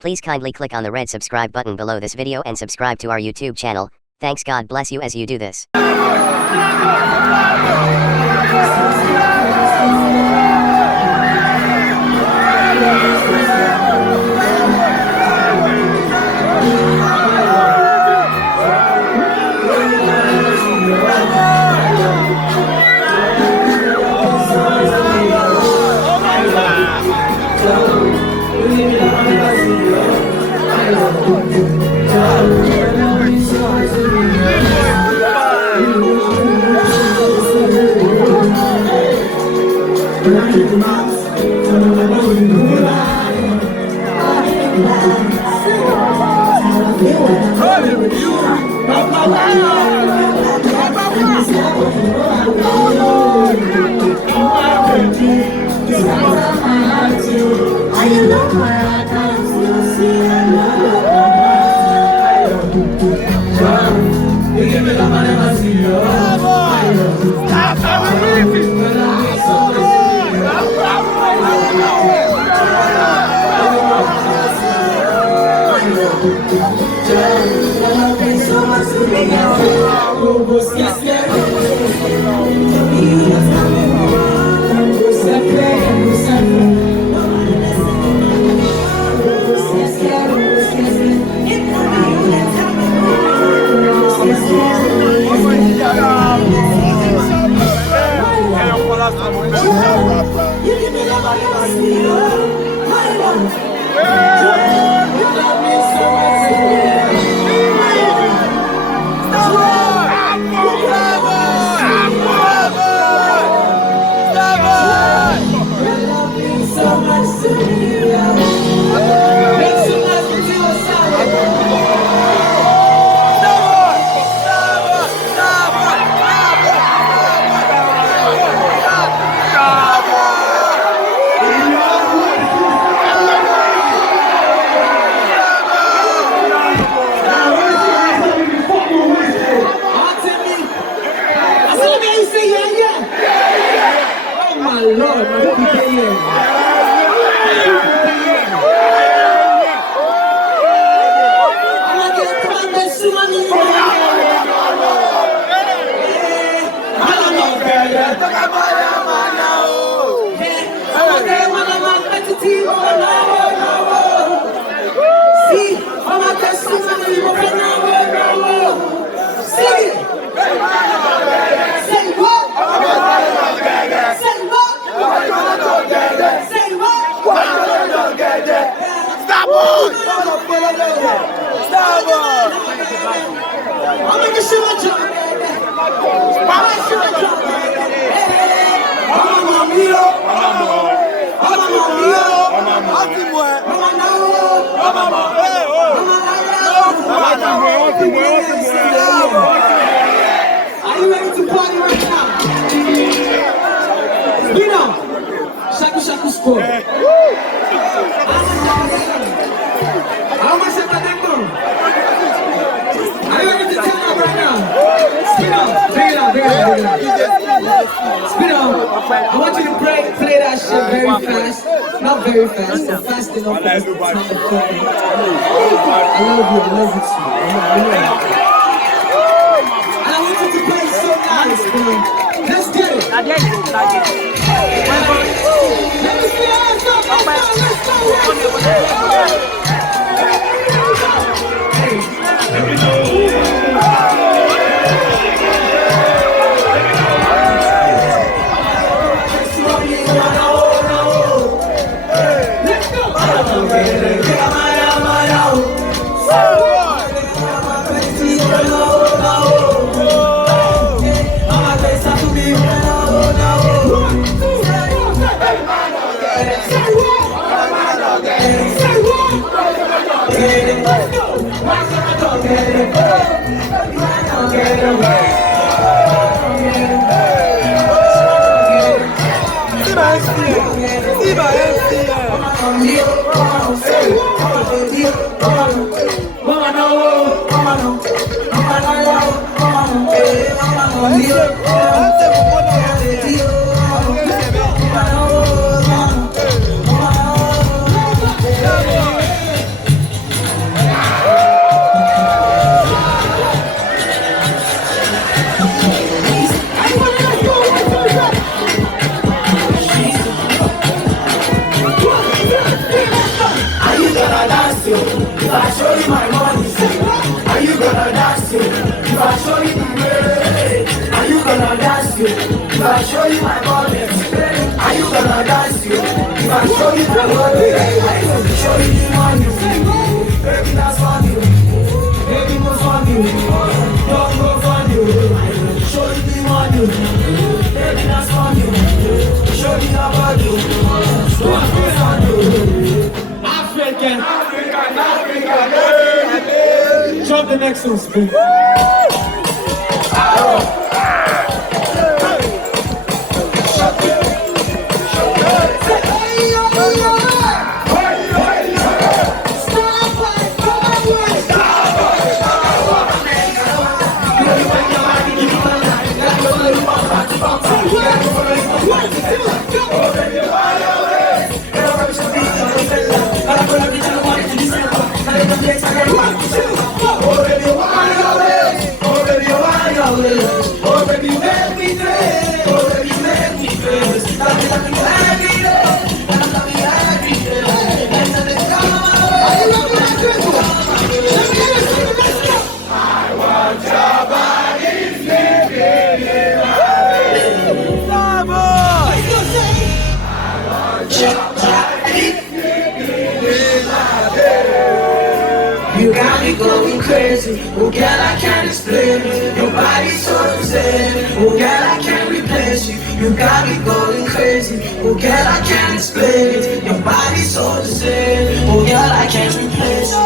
Please kindly click on the red subscribe button below this video and subscribe to our YouTube channel. Thanks, God bless you as you do this. Are you ready to party right now? Spin up. Shaku shaku score. How much is that number? Are you ready to turn up right now? Spin up. Bring it up, bring it up, bring it up. Spin up. I want you to play that shit very fast. Not very fast, but fast enough for us to turn the phone. I love you too. And I want you to play so nice, bro. Let's get it. Let me see your hands up. Let's go. If I show you my body, are you gonna dance you? If I show you my body, I will show you the money. Baby, that's for you. Baby, most for you. Don't go for you. I will show you the money. Baby, that's for you. Show you your body. Don't go for you. African. Drop the next one, please. You got me going crazy, oh girl I can't explain it. Your body's so insane, oh girl I can't replace you. You got me going crazy, oh girl I can't explain it. Your body's so insane, oh girl I can't replace you.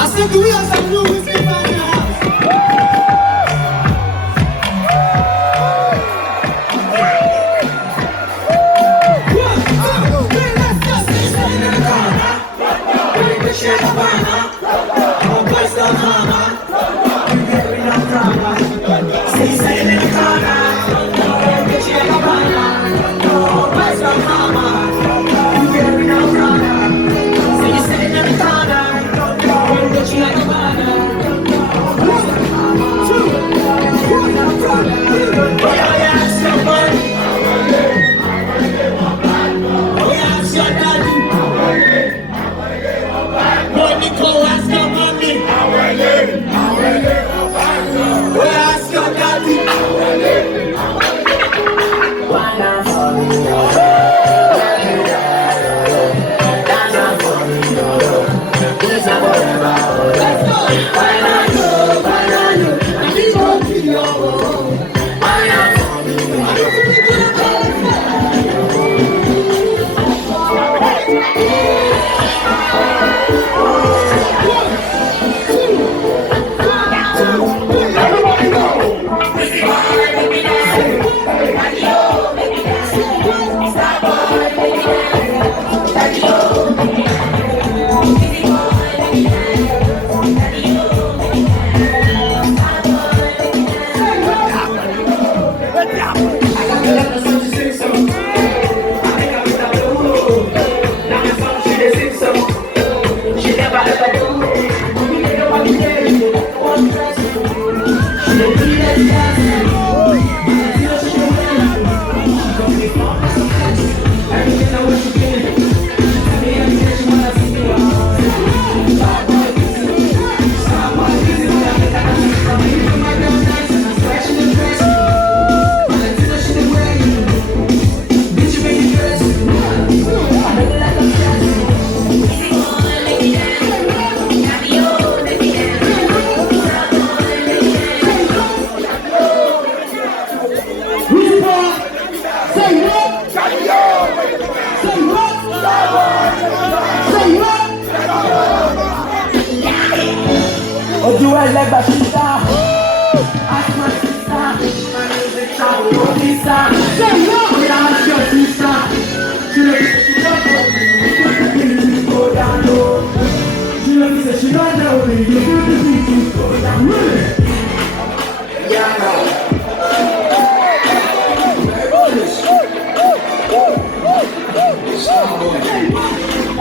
I said, do we have some new music in the house?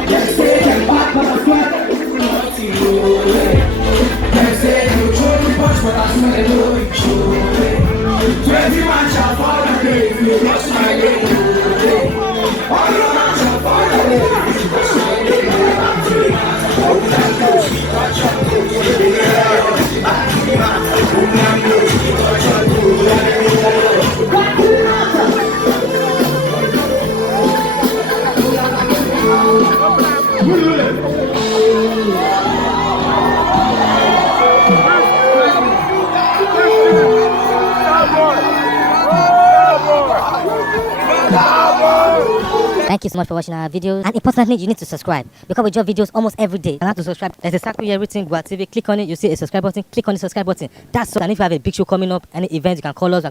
Let's take it back. Every man shall fall on me if you touch my name. All the man shall fall on me if you touch my name. Thank you so much for watching our videos, and importantly you need to subscribe because we drop videos almost every day. You have to subscribe. There's a circle here written Gua TV. Click on it, you see a subscribe button. Click on the subscribe button. That's so. And if you have a big show coming up, any event, you can call us.